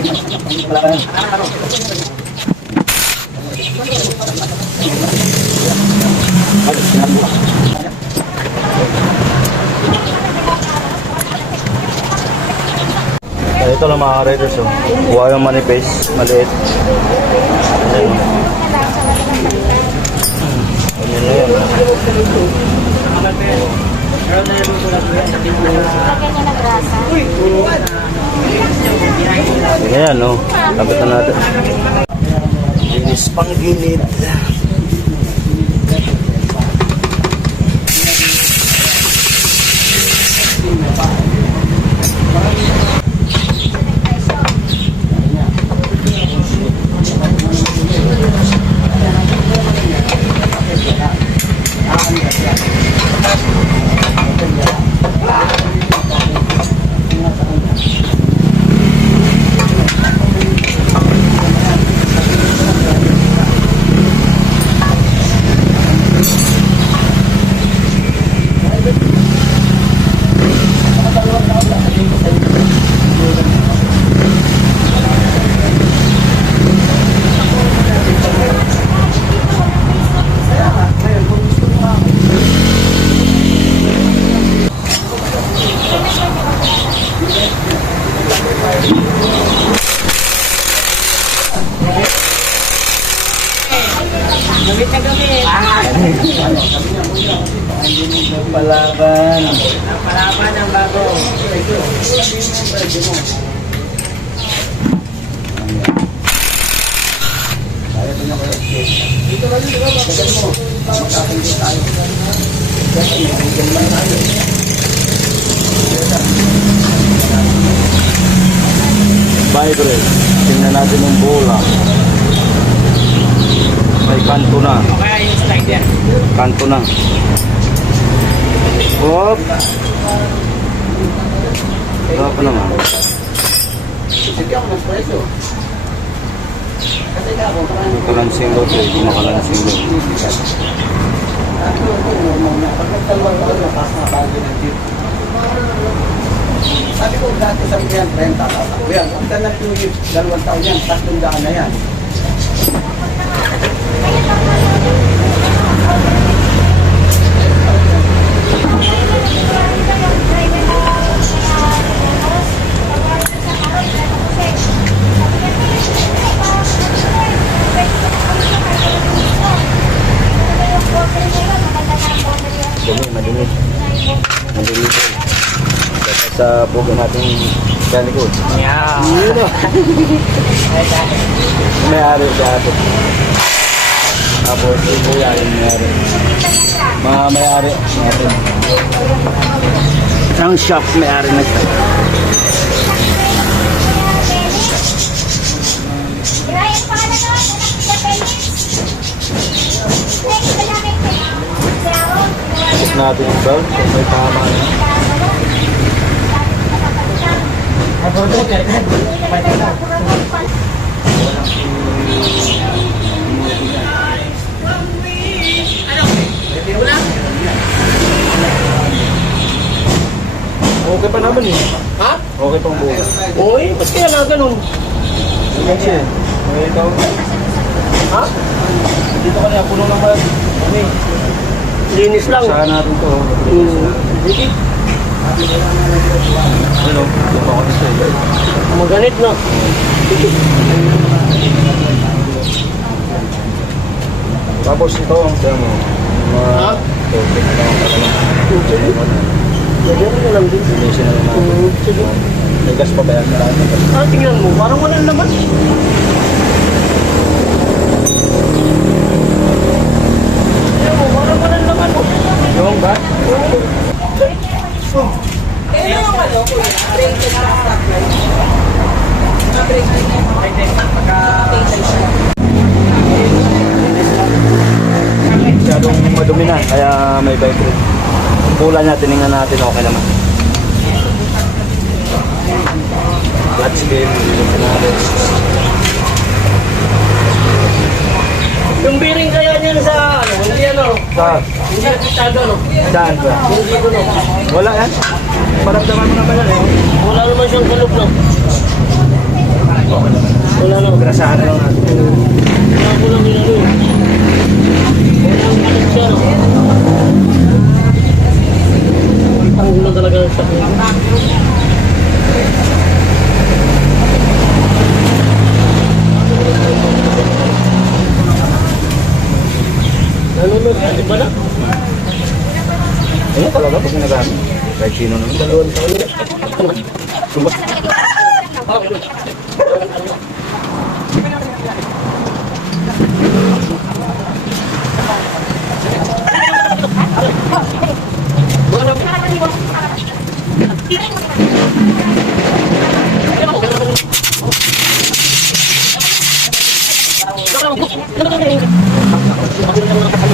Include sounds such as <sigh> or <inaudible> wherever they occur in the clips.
Ito lang mga riders oh. Kuha yung manifest, maliit. Ayan. Ganyan na yun. Ayan oh. Tapitan natin. Linis pang gilid. Vibrate. Tingnan natin yung bola. May kanto na. Kaya yung slider. Kanto na. Hop. Ito pa naman. Makalansing load eh. Hindi makalansing load. Sabi ko dati sa yan, 30 tata. Kuya, kung ka na yung dalawang taon yan, tatlong daan na yan. Dumi, madumi. Madumi po. Dapat sa buga natin sa likod. Yeah. Yun o. May ari sa atin. Tapos yung kuya yung may ari. Mga may ari natin. Ang shop may ari Tapos natin yung belt kung may tama na. Okay pa naman eh. Ha? Okay pang buga. Uy, ba't kaya nga ganun? Kasi, may ikaw. Ha? Dito ka na, puno ng bag. Okay. Linis lang. Saan natin to? Hmm. Sige. Ano? Ako dito eh. Maganit na. Tapos ito, kaya mo. Mga... Ha? Ito na lang. Sige. Lagyan mo na lang din. Linisin na lang natin. Hmm, Sige. May gas pa ba yan? Ah, tingnan mo. Parang wala naman. Tingnan mo, parang wala naman. oh. Yung ba? Masyadong madumi na, kaya may vibrate. Yung pula niya, tinignan natin, okay naman. Clutch game. Yung bearing kaya niyan sa ano, ano, Saan? hindi apektado no. Saan ba? Hindi ko no. Wala yan. Paramdaman mo naman yan eh. Wala naman siyang kulog no. Grasahan na lang natin. Kaya ko lang yun ano. Walang anak siya. no? Ang ulan talaga sa Ano no? Di ba na? Ayun talaga pag ginagamit. Kahit sino naman. Dalawang taon.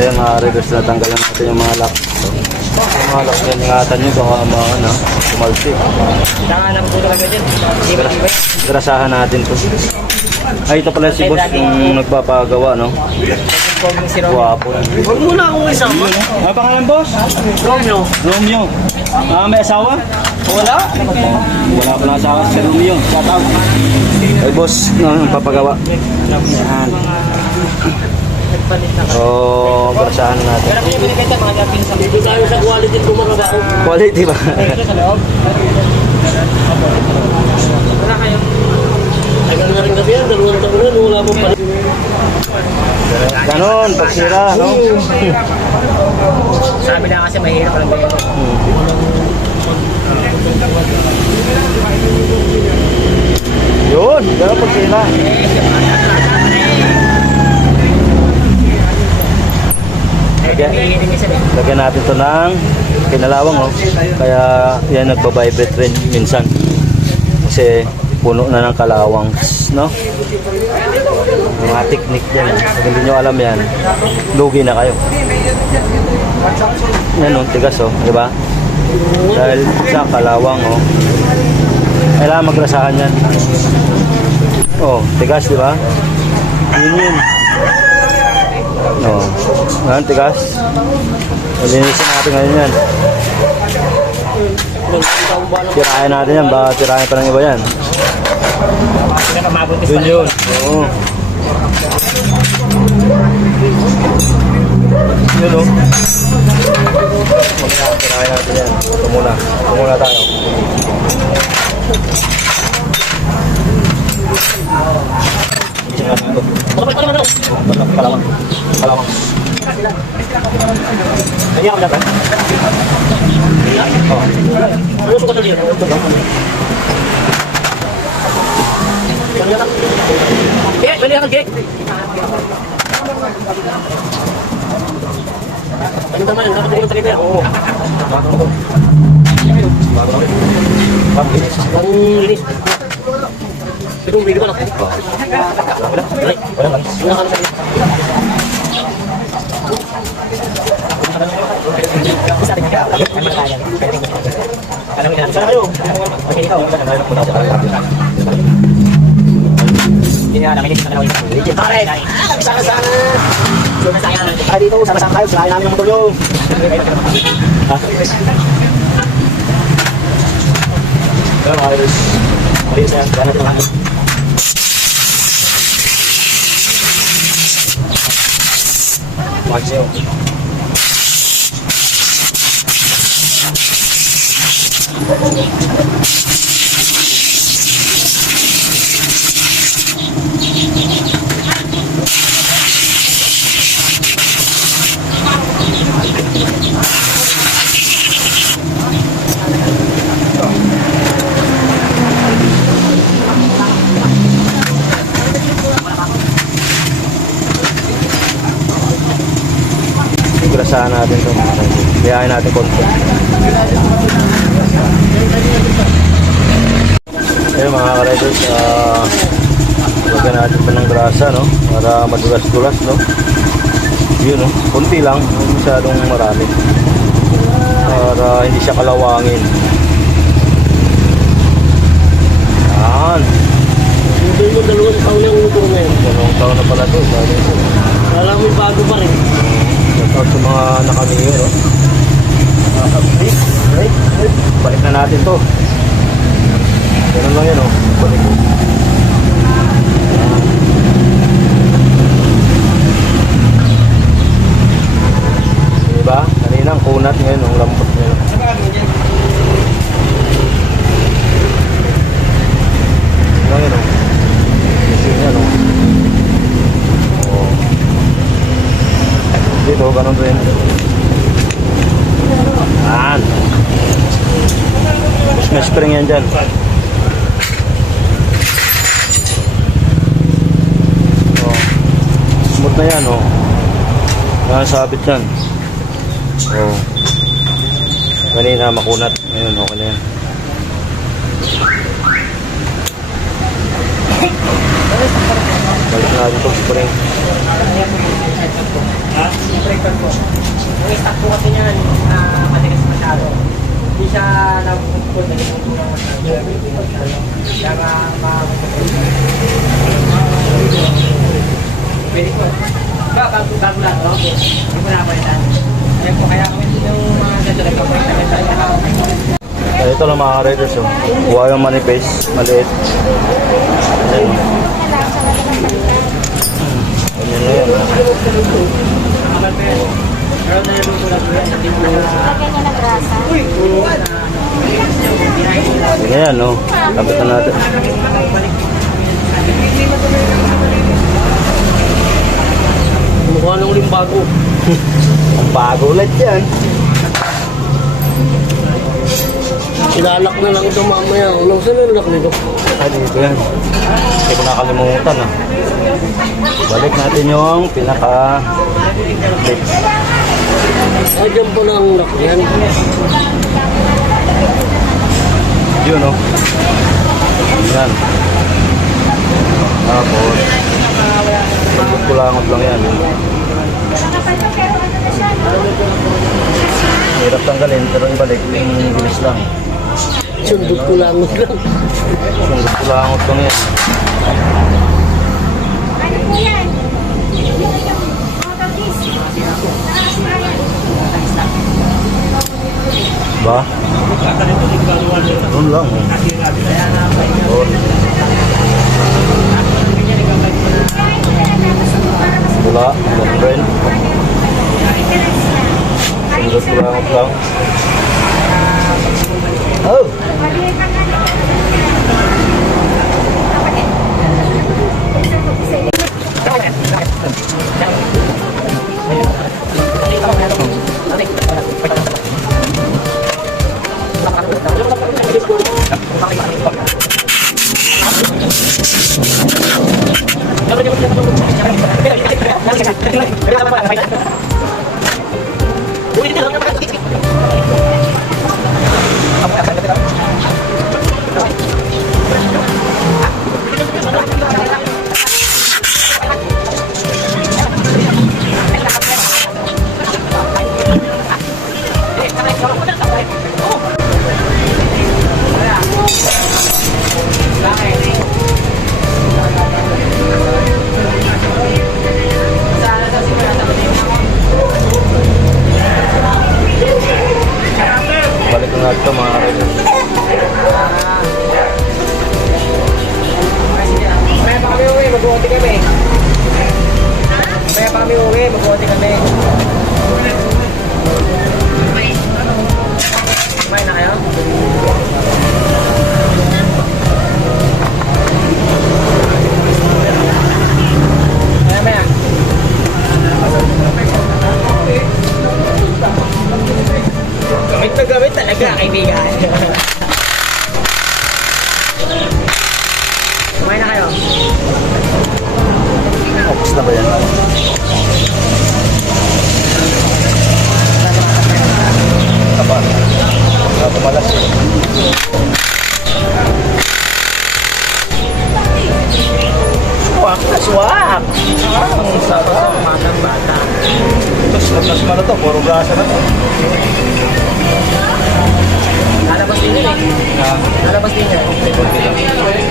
Ayun mga reverse na tanggalan natin yung mga lock. Yung mga lock yan, ingatan nyo baka mga ano, kumalsi. Nanganap ko talaga dyan. Grasahan natin to. Ay, ito pala si boss yung nagpapagawa, no? Guwapo. Huwag muna akong isama. Ano pangalan, boss? Romeo. Romeo. Ah, may asawa? Wala? Wala pa na asawa si Romeo. Shout out. Ay, boss, no, yung papagawa. Yan. Nagpalit na. So, grasahan na natin. Pero pinibigay mga dating sa Dito tayo sa quality bumabao. Quality ba? sa loob. Wala kayong... Tagal na rin kasi yan. Dalawang taon na. Wala mo pa. Ganon, pagsira, no? Sabi na kasi mahirap lang ganyan. Yun, ganon pagsira. Lagyan, lagyan natin to ng kinalawang, oh. Kaya yan nagbabibrate rin minsan. Kasi puno na ng kalawang, no? Mga technique yan. Pag hindi nyo alam yan, lugi na kayo. Yan, oh, tigas, oh. Di ba? Dahil sa kalawang, oh. Kailangan magrasahan yan. Oh, tigas, di ba? Yun yun. Oh, yan, tigas. Linisin natin ngayon yan. Tirahin natin yan, baka tirahin pa ng iba yan. Yun yun. Oo. Yun o. Mamaya, tirahin natin yan. Ito muna. Ito muna tayo. Isa nga dito. Kalawang. Kalawang. Kaya ako dapat. Oh. Ano sukat na dito? Eh, bali ako gek. Ano naman, nakatulong talaga yan. Oo. Ang linis. Pero hindi ko na. Ay, wala lang. Wala ka. Hindi nga namin sa kanawin. Legit pare. Sayang. Tara dito, sama-sama tayo. Selain namin ng nyo. Ha? Pero mga idols. Malinis na yan. Kaya natin ang hangin. Maxio. Grasahan natin ito mga kaibigan. Biyahin natin konti. Ayun mga riders, ah, lagyan natin pa ng grasa, no? Para madulas-dulas, no? Yun, no? Kunti lang, hindi masyadong marami. Para hindi siya kalawangin. Yan. Hindi mo dalawang taon yung motor na yun. Dalawang taon na pala to. Alam mo bago pa rin. Shout out sa mga nakamiyo, no? Right? Right. Balik na natin to. Ganun lang yan, no? Balik ko. Diba? Kanina ang kunat ngayon, ang lambot ngayon. Yun, no? Missing yan? Oh. Dito, ganun rin. Yan. Tapos may spring yan dyan. Oh. Smooth na yan, oh. Yan, sabit yan. Oh. Kanina makunat. Ngayon, okay na yan. Balik na itong spring. Yung stock po kasi niyan, ah, matigas masyado. Hindi siya nag-put na yung nga, ma- Pwede po. Ba, bago, bago lang, no? Hindi mo napalitan. Kaya po, kaya kami yung mga nagpapalitan na tayo. Eh, ito lang mga riders, oh. Kuha yung manifest, maliit. Ayan. Ganyan na yan. Pero naluluto lang po yan. Hindi po na... Lagyan niya ng grasa. Ganyan, no? Kapitan natin. Mukha nung uling bago. <laughs> Ang bago ulit yan. Ilalak na lang ito mamaya. Unang saan nalak nito? Ay, dito yan. Hindi ko nakalimutan, ah. Balik natin yung pinaka dyan po na ang lock yan. Yun, no? Yan. Tapos, kulangot lang yan. Hirap tanggalin, pero ibalik yung bilis lang. Sundot ko lang lang. Sundot kulangot lang yan. Ano po yan? Motor disc. Ba? Doon lang. Doon. Wala. Doon rin. Sundot kulangot lang. Mag-uoti kami. Na to, puro grasa na to. Lalabas din yun eh. Ha? Lalabas din yun.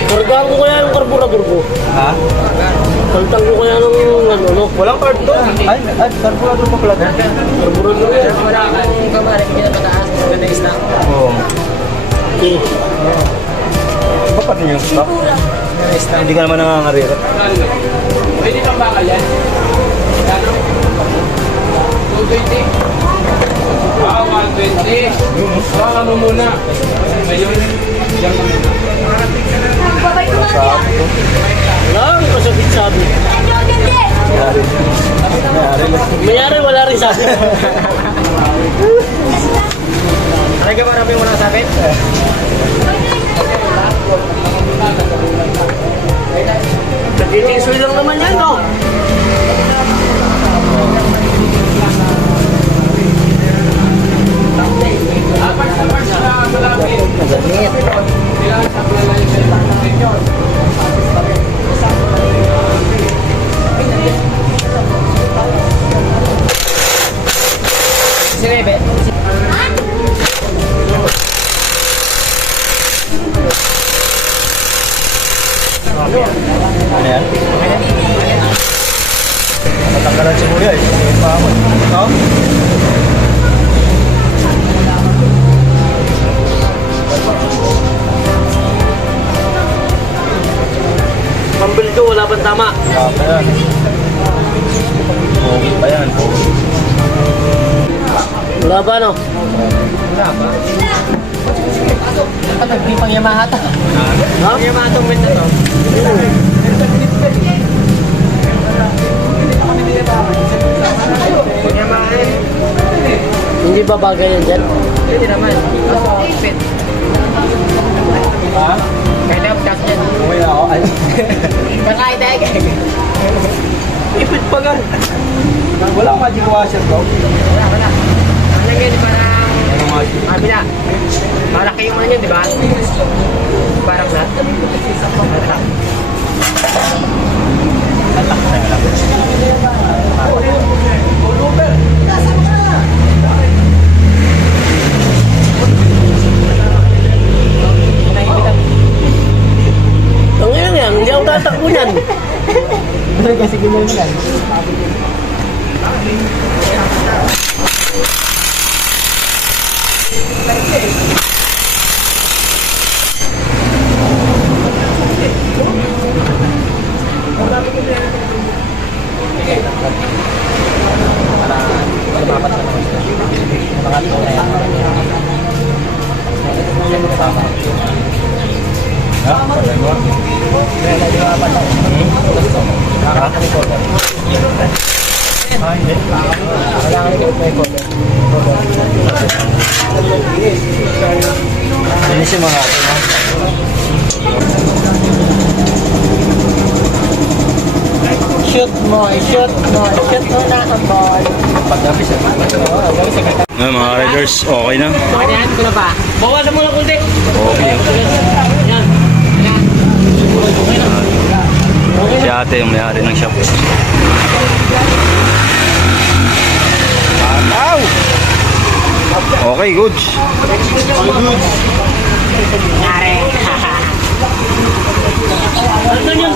Kargaan ko kaya ng karburador ko. Ha? Kaltang ko kaya ng ano, no? Walang card to. Ay, ay, carburetor pa pala. Karburador yan. Wala ka. Kung ka mara, hindi na pataas. Maganda yung stock. Oo. Eh, Iba pa rin yung stock. Hindi ka naman nangangarira. Pwede kang bakal yan? Kano? 220? Ah, 120. Ah, ano muna? Ngayon, yan mo muna. Babay ko nga yan. wala. Nangyari. Nangyari lang. Mayari wala rin sabi. Ano ka marami mo nang sabi? Nagtitisoy lang naman yan, no? Wala pang tama. Wala pa yan. Pogi pa yan. Wala pa, no? At hindi pang Yamaha to. Ha? Yamaha tong wind na to. Pang Yamaha eh. Hindi ba bagay yan dyan? Pwede naman. Kaso, fit. Ha? Kaya na gas yan. Na ako. Ay. Kakain tayo. Ipit pa gan. Wala akong magic washer bro. Wala, wala. Ano yun, parang... Ano magic? Sabi na, malaki yung ano yun, di ba? Parang na. Ang ako tatakbo yan. <laughs> Kasi ginawa mo shoot mo, shoot mo, shoot mo na ang ball. Pagdabi sa mga riders, okay na. Ayan, ko na ba? Bawasan mo na kunti. Okay. Yan. Si ate yung mayari ng shop. Wow! Okay, good. goods. Nare. <laughs> Ano yung